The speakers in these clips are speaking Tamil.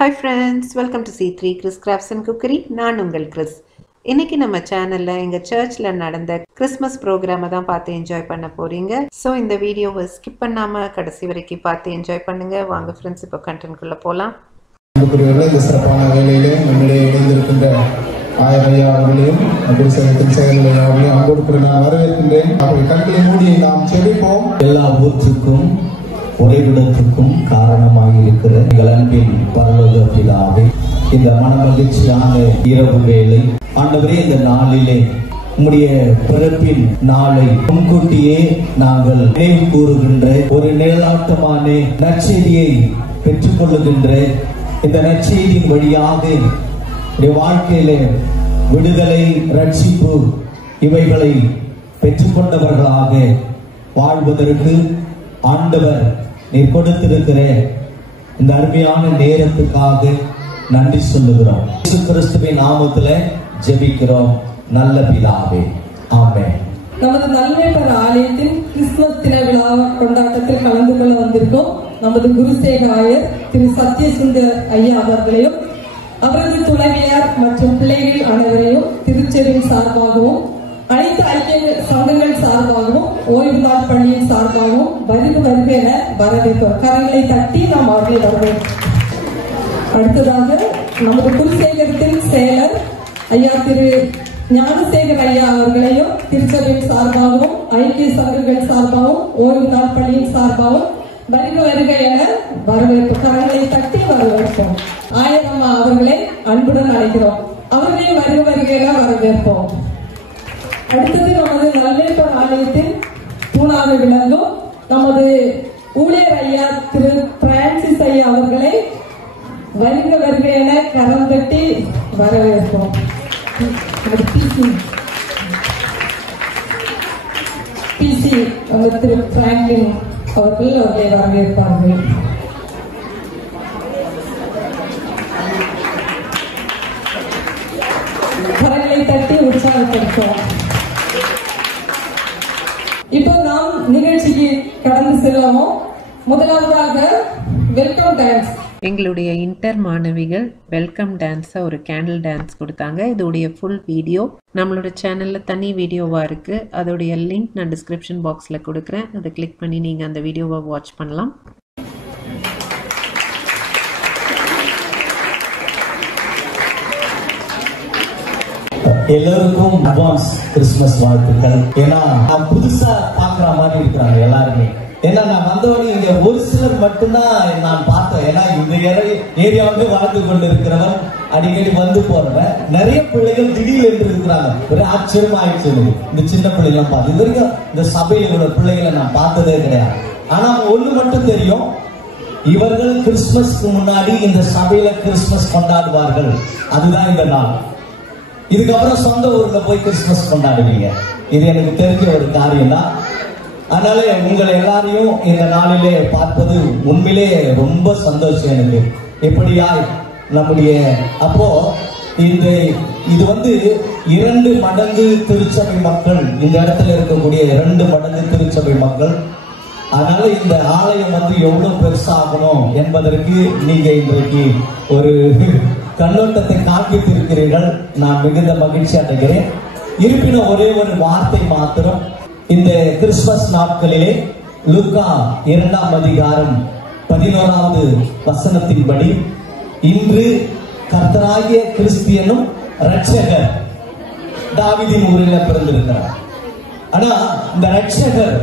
Hi friends, welcome to C3 Chris Crafts and Cookery. நான் உங்கள் கிறிஸ். இன்னைக்கு நம்ம சேனல்ல எங்க சர்ச்ல நடந்த கிறிஸ்மஸ் ப்ரோக்ராமை தான் பார்த்து என்ஜாய் பண்ண போறீங்க. ஸோ இந்த வீடியோவை ஸ்கிப் பண்ணாம கடைசி வரைக்கும் பார்த்து என்ஜாய் பண்ணுங்க. வாங்க ஃப்ரெண்ட்ஸ், இப்போ கண்டென்ட்குள்ள போகலாம். இந்த சிறப்பான வேலையிலே நம்முடைய இணைந்திருக்கின்ற ஆயரையா அவர்களையும் குருசேகத்தின் செயல்களை அவர்களையும் அன்போடு நான் வரவேற்கின்றேன். அவர்கள் கண்களை மூடி நாம் செபிப்போம். எல்லா ஊற்றுக்கும் உறைவிடத்துக்கும் காரணமாக இருக்கிற எங்கள் அன்பின் பரலோக பிதாவே, இந்த மனமகிழ்ச்சியான இரவு வேளை ஆண்டவரே, இந்த நாளிலே உம்முடைய பிறப்பின் நாளை முன்கூட்டியே நாங்கள் நினைவு கூறுகின்ற ஒரு நிழலாட்டமான நற்செய்தியை பெற்றுக் கொள்ளுகின்ற இந்த நற்செய்தியின் வழியாக வாழ்க்கையிலே விடுதலை, ரட்சிப்பு இவைகளை பெற்றுக்கொண்டவர்களாக வாழ்வதற்கு ஆண்டவர் நீர் கொடுத்திருக்கிற இந்த அருமையான நேரத்துக்காக நன்றி சொல்லுகிறோம். இயேசு கிறிஸ்துவின் நாமத்திலே ஜெபிக்கிறோம் நல்ல பிதாவே, ஆமென். நமது நல்லேபர் ஆலயத்தின் கிறிஸ்துமஸ் தின விழா கொண்டாட்டத்தில் கலந்து கொள்ள வந்திருக்கோம். நமது குருசேகர் ஆயர் திரு சத்யசுந்தர் ஐயா அவர்களையும் அவரது துணைவியார் மற்றும் பிள்ளைகள் அனைவரையும் திருச்செவியின் சார்பாகவும் அனைத்து ஐக்கிய சங்கங்கள் சார்பாகவும் ஓய்வு நாள் பள்ளியின் சார்பாகவும் வருக என வரவேற்போம். கரங்களை தட்டி நாம் அவர்களை வரவேற்போம். அடுத்ததாக நமது குருசேகரத்தின் செயலர் ஐயா திரு ஞானசேகர் ஐயா அவர்களையும் திருச்சபையின் சார்பாகவும் ஐக்கிய சங்கங்கள் சார்பாகவும் ஓய்வு நாள் பள்ளியின் சார்பாகவும் வருக என வரவேற்பு. கரங்களை தட்டி வரவேற்போம். ஆயிரம்மா அவர்களை அன்புடன் அழைக்கிறோம். அவர்களையும் வருக என வரவேற்போம். அடுத்தது நமது நல்லேபர் ஆலயத்தின் தூணாக விளங்கும் நமது ஊழியர் ஐயா திரு பிரான்சிஸ் ஐயா அவர்களை வருக என கரம் தட்டி வரவேற்போம். பிசி திரு பிராங்க்லின் அவர்கள் அவர்களை வரவேற்பார்கள். கரங்களை தட்டி உற்சாகப்படுத்துவோம். இப்போ நாம் நிகழ்ச்சிக்கு கடந்து செல்லவும். முதலாவதாக வெல்கம் டான்ஸ். எங்களுடைய இன்டர் மாணவிகள் வெல்கம் டான்ஸை ஒரு கேண்டில் டான்ஸ் கொடுத்தாங்க. இதோடைய ஃபுல் வீடியோ நம்மளோட சேனலில் தனி வீடியோவாக இருக்குது. அதோடைய லிங்க் நான் டிஸ்கிரிப்ஷன் பாக்ஸில் கொடுக்குறேன். அதை கிளிக் பண்ணி நீங்கள் அந்த வீடியோவை வாட்ச் பண்ணலாம். எல்லாருக்கும் அட்வான்ஸ் கிறிஸ்துமஸ் வாழ்த்துக்கள். ஏன்னா நான் புதுசா பாக்குற மாதிரி இருக்கிறாங்க எல்லாருமே. ஏன்னா நான் வந்தவொடனே இங்க ஒரு சிலர் மட்டும்தான் நான் பார்த்தேன். ஏன்னா இந்த ஏரியாவுக்கு வாழ்ந்து கொண்டு இருக்கிறவன் அடிக்கடி வந்து போறவன் நிறைய பிள்ளைகள் திடீர் என்று இருக்கிறாங்க. ஒரு ஆச்சரியமா ஆயிடுச்சு இந்த சின்ன பிள்ளைகள் பார்த்து. இது வரைக்கும் இந்த சபையில் உள்ள பிள்ளைகளை நான் பார்த்ததே கிடையாது. ஆனா ஒண்ணு மட்டும் தெரியும், இவர்கள் கிறிஸ்துமஸ்க்கு முன்னாடி இந்த சபையில கிறிஸ்துமஸ் கொண்டாடுவார்கள். அதுதான் இந்த நாள். இதுக்கப்புறம் சொந்த ஊர்ல போய் கிறிஸ்துமஸ் கொண்டாடுவீங்க. இது எனக்கு தெரிஞ்ச ஒரு காரியம் தான். அதனால உங்களை எல்லாரையும் இந்த நாளிலே பார்ப்பது உண்மையிலே ரொம்ப சந்தோஷம் எனக்கு. எப்படியா நம்முடைய அப்போ இது 2 மடங்கு திருச்சபை மக்கள், இந்த இடத்துல இருக்கக்கூடிய 2 மடங்கு திருச்சபை மக்கள். அதனால இந்த ஆலயம் எவ்வளவு பெருசாகணும் என்பதற்கு நீங்க இன்றைக்கு ஒரு கண்ணோட்டத்தை காண்பித்திருக்கிறீர்கள். நான் மிகுந்த மகிழ்ச்சி அடைகிறேன். இருப்பினும் ஒரே ஒரு வார்த்தை மாத்திரம். இந்த கிறிஸ்துமஸ் நாட்களிலே லூக்கா 2ஆம் அதிகாரம் 11வது வசனத்தின்படி இன்று கர்த்தராகிய கிறிஸ்தியனும் இரட்சகர் தாவீதின் ஊரில் பிறந்திருக்கிறார். ஆனா இந்த இரட்சகர்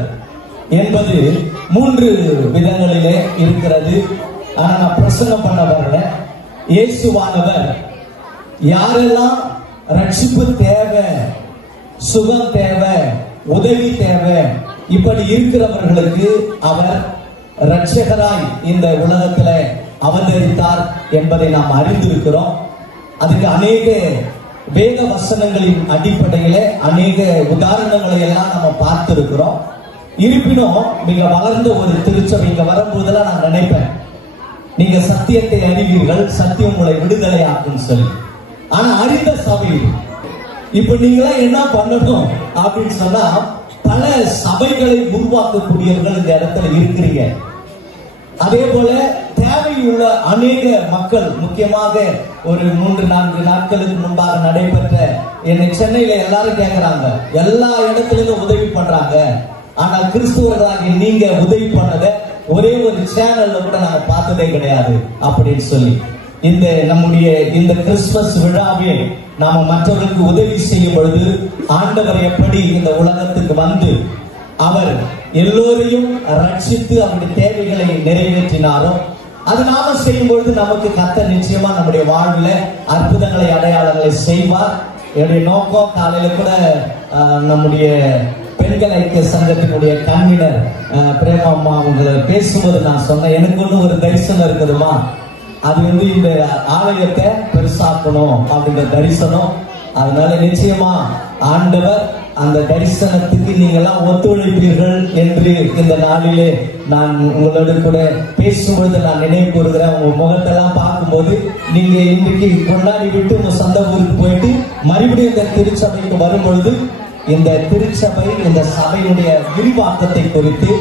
என்பது 3 விதங்களிலே இருக்கிறது. ஆனா நான் பிரசங்கம் பண்ண வரல. இயேசுவானவர் யாரெல்லாம் ரட்சிப்பு தேவை, சுகம் தேவை, உதவி தேவை, இப்படி இருக்கிறவர்களுக்கு அவர் இரட்சகராய் இந்த உலகத்துல அவதரித்தார் என்பதை நாம் அறிந்திருக்கிறோம். அதுக்கு அநேக வேத வசனங்களின் அடிப்படையில அநேக உதாரணங்களை எல்லாம் நம்ம பார்த்திருக்கிறோம். இருப்பினும் மிக வளர்ந்த ஒரு திருச்சபை இங்க வரும்போதெல்லாம் நான் நினைப்பேன், நீங்க சத்தியத்தை அறிவீர்கள், சத்தியம் உங்களை விடுதலை ஆக்கும் சொல்லி. ஆனா அறிந்த சபை இப்ப நீங்களா என்ன பண்ணணும் அப்படின்னு சொன்னா, பல சபைகளை உருவாக்கக்கூடியவர்கள் இந்த இடத்துல இருக்கிறீங்க. அதே போல தேவையுள்ள அநேக மக்கள், முக்கியமாக ஒரு 3-4 நாட்களுக்கு முன்பாக நடைபெற்ற என்னை சென்னையில எல்லாரும் கேட்கிறாங்க, எல்லா இடத்துலயும் உதவி பண்றாங்க, ஆனா கிறிஸ்துவர்களாக நீங்க உதவி பண்ணத ஒரே ஒரு சேனல்ல கூட நாங்க பார்த்ததே கிடையாது அப்படின்னு சொல்லி, இந்த நம்முடைய இந்த கிறிஸ்துமஸ் விழாவில் நாம மற்றவர்களுக்கு உதவி செய்யும் பொழுது ஆண்டவர் எப்படி இந்த உலகத்துக்கு வந்து அவர் எல்லோரையும் ரட்சித்து அவருடைய தேவைகளை நிறைவேற்றினாரோ, அது நாம செய்யும் பொழுது நமக்கு கர்த்தர் நிச்சயமா நம்முடைய வாழ்வில் அற்புதங்களை அடையாளங்களை செய்வார். என்னுடைய நோக்கம், காலையில கூட நம்முடைய பெண்கள் ஐக்கிய சங்கத்தினுடைய கன்வீனர் பிரேமாம்மா அவங்க பேசும்போது நான் சொன்னேன், எனக்கு ஒண்ணு ஒரு தரிசனம் இருக்குதுமா, அது இந்த ஆலயத்தை பெருசாக்கணும் அப்படிங்கிற தரிசனம். அதனால நிச்சயமா ஆண்டவர் அந்த தரிசனத்துக்கு நீங்க எல்லாம் ஒத்துழைப்பீர்கள் என்று இந்த நாளிலே நான் உங்களோடு கூட பேசும்பொழுது நான் நினைவு கூறுகிறேன். உங்க முகத்தெல்லாம் பார்க்கும்போது நீங்க இன்றைக்கு கொண்டாடி விட்டு உங்க சொந்த ஊருக்கு போயிட்டு மறுபடியும் இந்த திருச்சபைக்கு வரும் பொழுது இந்த திருச்சபை, இந்த சபையுடைய விரிவாக்கத்தை குறித்து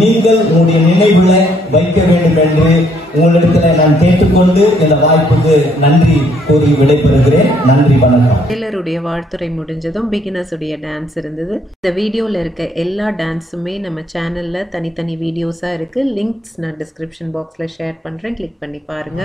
நீங்கள் உங்களுடைய நினைவுல வைக்க வேண்டும் என்று உங்களிடத்துல நான் கேட்டுக்கொண்டு இந்த வாய்ப்புக்கு நன்றி கூறி விடைபெறுகிறேன். நன்றி, வணக்கம். எல்லாருடைய வாழ்த்துறை முடிஞ்சதும் பிகினர்ஸ் உடைய டான்ஸ் இருந்தது. இந்த வீடியோல இருக்க எல்லா டான்ஸுமே நம்ம சேனல்ல தனித்தனி வீடியோஸா இருக்கு. லிங்க்ஸ் நான் டிஸ்கிரிப்ஷன் பாக்ஸ்ல ஷேர் பண்றேன், கிளிக் பண்ணி பாருங்க.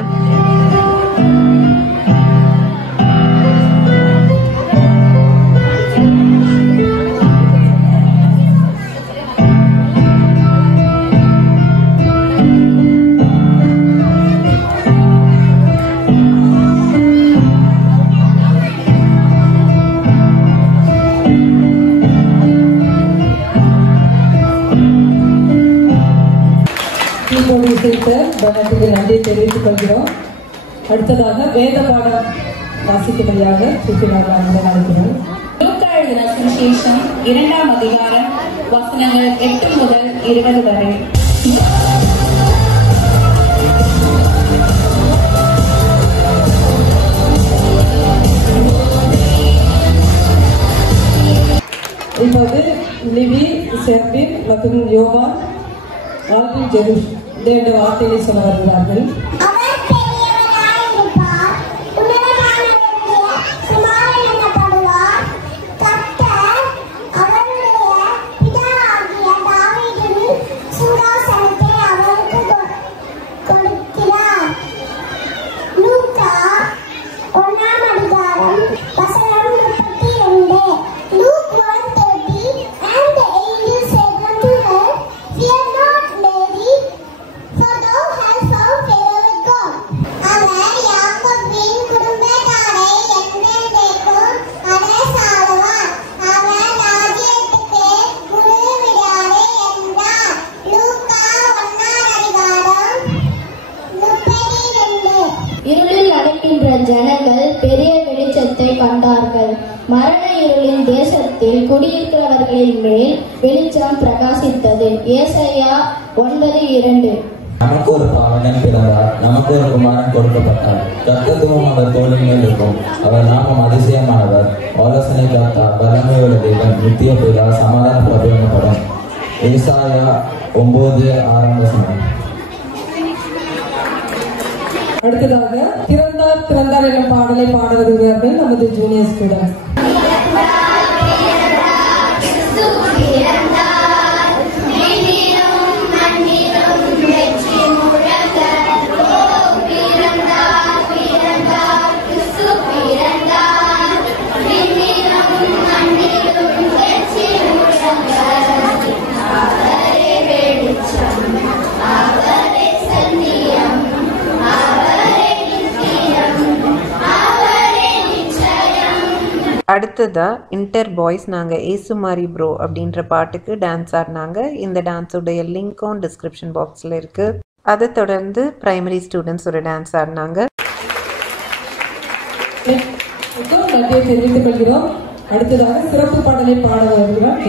நன்றி தெரிவித்துக் கொள்கிறோம். அடுத்ததாக வேத பாடம் வாசிக்கும்படியாக அழைக்கிறோம். லூக்கா எழுதின சுவிசேஷம் 2ஆம் அதிகாரம் வசனங்கள் 8 முதல் 20 வரை. இப்போது லிவி, செர்பின் மற்றும் யோவான் ஆல்பின் ஜெருஷ் இந்த வார்த்தையை சொல்ல வருகிறார்கள். ஜனங்கள் பெரிய வெளிச்சத்தை கண்டார்கள். மரண இருளின் தேசத்தில் குடியிருக்கிறவர்களின் மேல் வெளிச்சம் பிரகாசித்தது. ஏசாயா 9:2. நமக்கு ஒரு பாவனன் பிறந்தார், நமக்கு ஒரு குமாரன் கொடுக்கப்பட்டார், கர்த்தத்துவம் அவர் தோளின் மேல் இருக்கும். அவர் நாமம் அதிசயமானவர், ஆலோசனை கர்த்தா, வல்லமையுள்ள தேவன், நித்திய பிதா, சமாதான பிரபு எனப்படும். ஏசாயா 9:6. அடுத்ததாக திறந்தார் என்ற பாடலை பாட வருகிறார்கள் நமது ஜூனியர் ஸ்டூடெண்ட்ஸ். அடுத்ததா இன்டர் பாய்ஸ் நாங்கள் ஏசு மாரி ப்ரோ அப்படின்ற பாட்டுக்கு டான்ஸ் ஆடினாங்க. இந்த டான்ஸோடைய லிங்க்கும் டிஸ்கிரிப்ஷன் பாக்ஸில் இருக்குது. அதை தொடர்ந்து பிரைமரி ஸ்டூடெண்ட்ஸ் ஒரு டான்ஸ் ஆடினாங்க. நன்றியை தெரிவித்துக் கொள்கிறோம். அடுத்ததாக சிறப்பு பாடலை பாட வருகிறார்.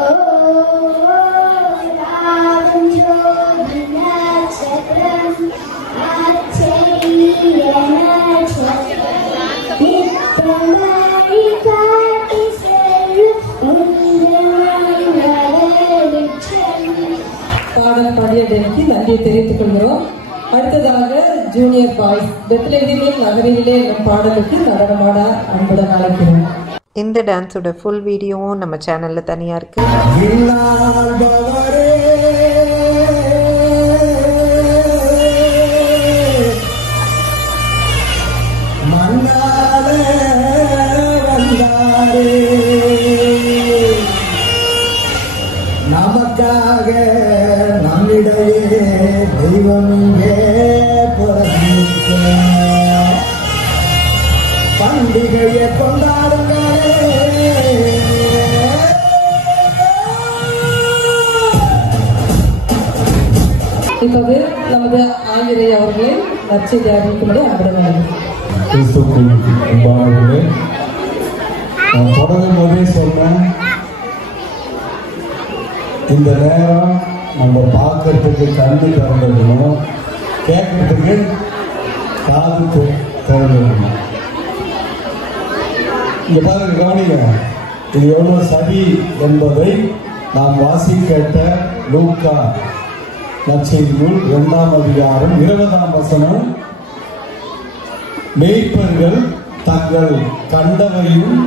Oh, பாடல் பாடியதற்கு நன்றியை தெரிவித்துக் கொள்கிறோம். அடுத்ததாக ஜூனியர் பாய்ஸ் பெத்லகேமின் நகரிலே என்ற பாடலுக்கு நடனமாட அன்புடன் அழைக்கிறோம். இந்த டான்ஸோட ஃபுல் வீடியோவும் நம்ம சேனல்ல தனியா இருக்கு. நமக்காக நம்மிடையே தெய்வமே பண்டிகையை கொண்டாடுங்களே. இப்போது நமது ஆங்கிலேய அவர்களை நற்செய்தி அறிவிக்கும்படி அன்புடன் கிறிஸ்துவுக்குள் அன்பானவர்களே, நான் தொடங்கும் போதே சொன்னேன், இந்த நேரம் நம்ம பார்க்கறதுக்கு கண்ணு திறந்துடணும், கேட்கறதுக்கு காது திறந்துடணும். இங்க பாருங்க, கவனிங்க, இது எவ்வளவு சரி என்பதை நாம் வாசிக்க லூக்கா நற்செய்தி நூல் 2ஆம் அதிகாரம் 20ஆம் வசனம். மேய்ப்பர்கள் தங்கள் கண்டவையும்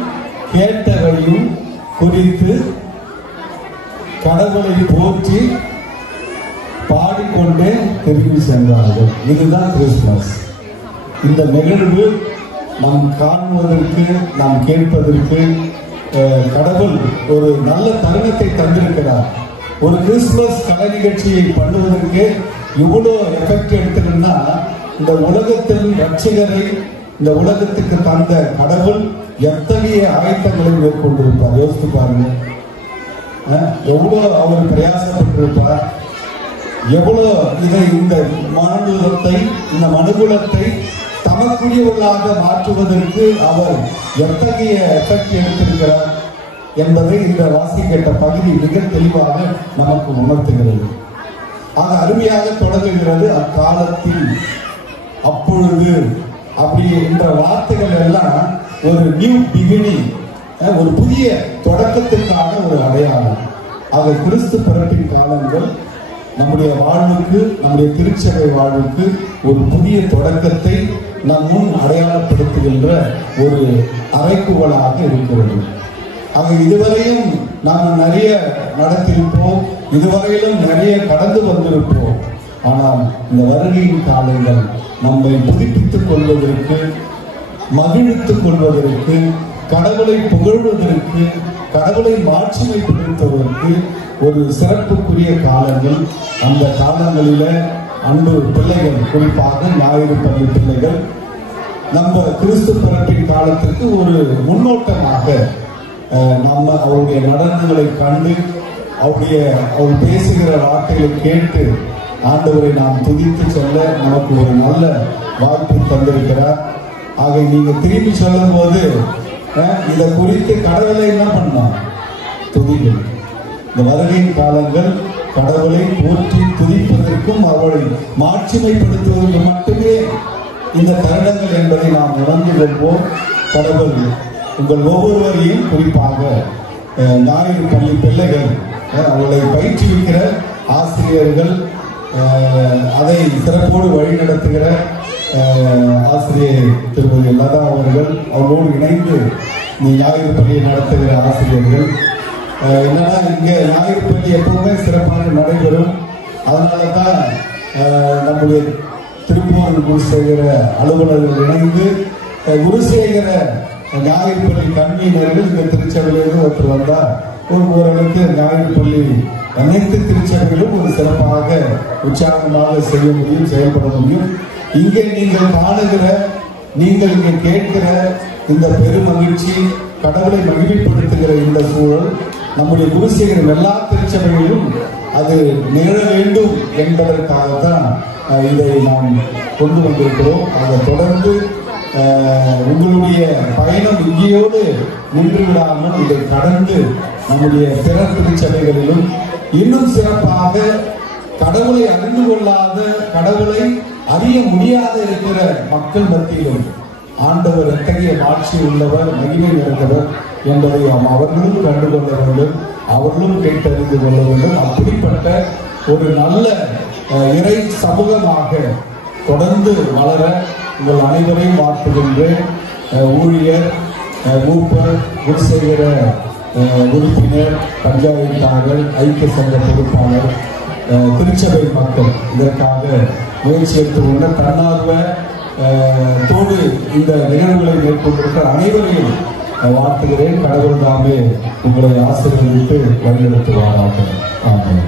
கேட்டவையும் குறித்து கடவுளை போற்றி பாடிக்கொண்டே திரும்பி சென்றார்கள். இதுதான் கிறிஸ்துமஸ். இந்த நிகழ்வு நாம் காணுவதற்கு, நாம் கேட்பதற்கு கடவுள் ஒரு நல்ல தருணத்தை தந்திருக்கிறார். ஒரு கிறிஸ்துமஸ் கலை நிகழ்ச்சியை பண்ணுவதற்கு இவ்வளோ எஃபெக்ட் எடுத்துக்கணும்னா, இந்த உலகத்தில் ரட்சகரை இந்த உலகத்துக்கு தந்த கடவுள் எத்தகைய ஆயத்தங்களை மேற்கொண்டிருப்பார். யோசித்து பாருங்க, எவ்வளவு அவர் பிரயாசப்பட்டிருப்பார், எவ்வளவு இதை இந்த மானுடத்தை, இந்த மனுகுலத்தை தமக்குரியவர்களாக மாற்றுவதற்கு அவர் எத்தகைய எஃபெக்ட் எடுத்திருக்கிறார் என்பதை இந்த வாசிக்கிட்ட பகுதி மிக தெளிவாக நமக்கு உணர்த்துகிறது. அது அருமையாக தொடங்குகிறது. அக்காலத்தில், அப்பொழுது, அப்படி என்ற வார்த்தைகள் எல்லாம் ஒரு நியூ பிகினிங், ஒரு புதிய தொடக்கத்திற்கான ஒரு அடையாளம். ஆக கிறிஸ்து பிறப்பின் காலங்கள் நம்முடைய வாழ்வுக்கு, நம்முடைய திருச்சபை வாழ்வுக்கு ஒரு புதிய தொடக்கத்தை நம் முன் அடையாளப்படுத்துகின்ற ஒரு அறைகூவலாக இருக்கிறது. ஆக இதுவரையும் நாம் நிறைய நடத்தியிருப்போம், இதுவரையிலும் நிறைய கடந்து வந்திருப்போம். ஆனால் இந்த வருகையின் காலங்கள் நம்மை புதுப்பித்துக் கொள்வதற்கு, மகிழ்த்துக் கொள்வதற்கு, கடவுளை புகழ்வதற்கு, கடவுளை மாட்சிமைப்படுத்துவதற்கு ஒரு சிறப்புக்குரிய காலங்கள். அந்த காலங்களில அன்பு பிள்ளைகள், குறிப்பாக ஞாயிறு பள்ளி பிள்ளைகள், நம்ம கிறிஸ்து பிறப்பின் காலத்திற்கு ஒரு முன்னோட்டமாக நம்ம அவருடைய நடனங்களை கண்டு, அவர் பேசுகிற வார்த்தைகளை கேட்டு ஆண்டவரை நாம் துதித்து சொல்ல நமக்கு ஒரு நல்ல வாய்ப்பு தந்திருக்கிறார். ஆக நீங்க திரும்பி சொல்லும் போது இதை குறித்து கடவுளை என்ன பண்ணலாம்? துதிகள். இந்த வருகையின் காலங்கள் கடவுளை போற்றி துதிப்பதற்கும் அவரை மாட்சிமைப்படுத்துவதற்கு மட்டுமே இந்த தருணங்கள் என்பதை நாம் உணர்ந்து கொள்வோம். கடவுள் உங்கள் ஒவ்வொருவரையும், குறிப்பாக ஞாயிறு பள்ளி பிள்ளைகள், அவர்களை பயிற்றுவிக்கிற ஆசிரியர்கள், அதை சிறப்போடு வழிநடத்துகிற ஆசிரியர் திருமதி லதா அவர்கள், அவரோடு இணைந்து ஞாயிறு பள்ளியை நடத்துகிற ஆசிரியர்கள், என்னன்னா இங்கே ஞாயிறு பள்ளி எப்பவுமே சிறப்பாக நடைபெறும். அதனால தான் நம்முடைய திருப்பூர் குருசேகர அலுவலர்கள் இணைந்து குருசேகர ஞாயிறு பள்ளி கன்வீனர்கள் இந்த திருச்சபையிலிருந்து ஒருத்தர் வந்தார். ஓரளவுக்கு ஞாயிறு பள்ளி அனைத்து திருச்சபைகளும் ஒரு சிறப்பாக உற்சாகமாக செய்ய முடியும், செயல்பட முடியும். இங்கே நீங்கள் காணுகிற, நீங்கள் இங்கே கேட்கிற இந்த பெருமகிழ்ச்சி, கடவுளை மகிழ்ச்சிப்படுத்துகிற இந்த சூழல் நம்முடைய குருசேகரம் எல்லா திருச்சபைகளிலும் அது நிகழ வேண்டும் என்பதற்காகத்தான் இதை நாம் கொண்டு வந்திருக்கிறோம். அதை தொடர்ந்து உங்களுடைய பயணம் இங்கேயோடு நின்று விடாமல் இதை கடந்து நம்முடைய பிற திருச்சபைகளிலும் இன்னும் சிறப்பாக கடவுளை அறிந்து கொள்ளாத, கடவுளை அறிய முடியாத இருக்கிற மக்கள் மத்தியிலும் ஆண்டவர் எத்தகைய மாட்சி உள்ளவர், மகிமை நிறைந்தவர் என்பதை அவர்களும் கண்டுகொள்ள வேண்டும், அவர்களும் கேட்டறிந்து கொள்ள வேண்டும். அப்படிப்பட்ட ஒரு நல்ல இறை சமூகமாக தொடர்ந்து வளர உங்கள் அனைவரையும் வாழ்த்துகின்றேன். ஊழியர், மூப்பர், குருசேகர உறுப்பினர், பஞ்சாயத்தாளர், ஐக்கிய சங்க பொறுப்பாளர், திருச்சபை மக்கள் இதற்காக முயற்சி எடுத்துக்கொண்ட தன்னார்வ தோடு இந்த நிகழ்வுகளை மேற்கொண்டிருக்கிற அனைவரையும் வாழ்த்துகிறேன். கடவுள் தாமே உங்களை ஆசீர்வதித்து வழிநடத்துவாராக. ஆமென்.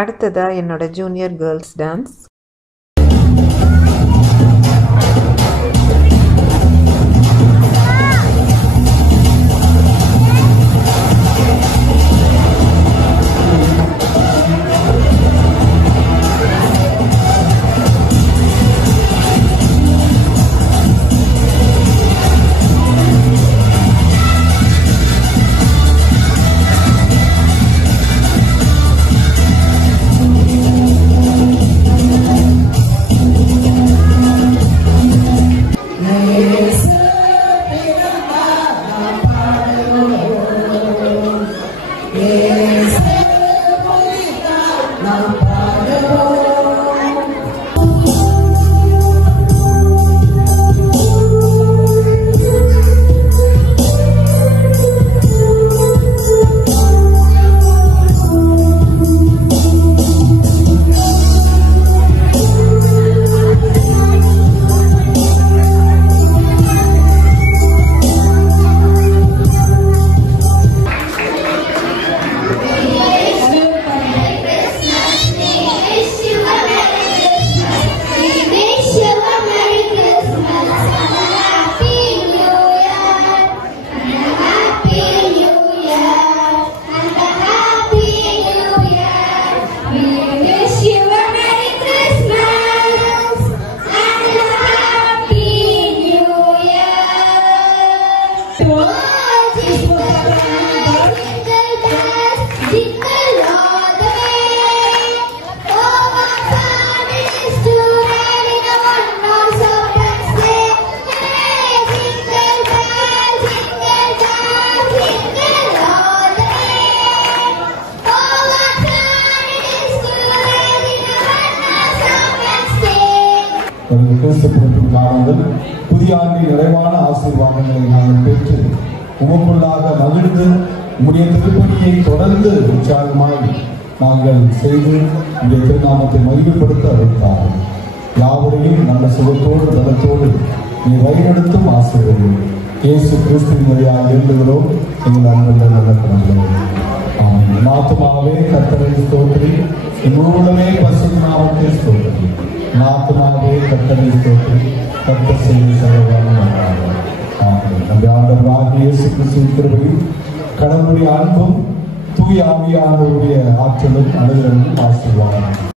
அடுத்ததா என்னோட ஜூனியர் கேர்ள்ஸ் டான்ஸ். புதிய ஆண்டின் நிறைவான ஆசீர்வாதங்களை நாங்கள் பெற்று உமக்குள்ளாக மகிழ்ந்து உம்முடைய திருப்பணியை தொடர்ந்து உற்சாகமாய் நாங்கள் செய்து இந்த திருநாமத்தை மகிமைப்படுத்த வைத்தார். யாவரையும் நல்ல சுகத்தோடு பலத்தோடு நீ வழிநடத்தும் ஆசீர்வதி இயேசு கிறிஸ்துவின் வழியாக எழுதுகிறோம் எங்கள் அன்புள்ள நல்ல கடவுளே. ஆமென். ஆத்துமாவே கர்த்தரை ஸ்தோத்திரி, முழுவதுமே பரிசுத்த நாமத்தை ஸ்தோத்திரி. ஆத்துமாவே கர்த்தரை ஸ்தோத்திரி, கர்த்தர் செய்த சகலமும். ஆமென். நம்முடைய ஆண்டவராகிய இயேசு கிறிஸ்துவின் கிருபையும் கடவுளுடைய அன்பும் தூய ஆவியானவருடைய ஆற்றலும் அனுகிரகமும் ஆசீர்வாதம்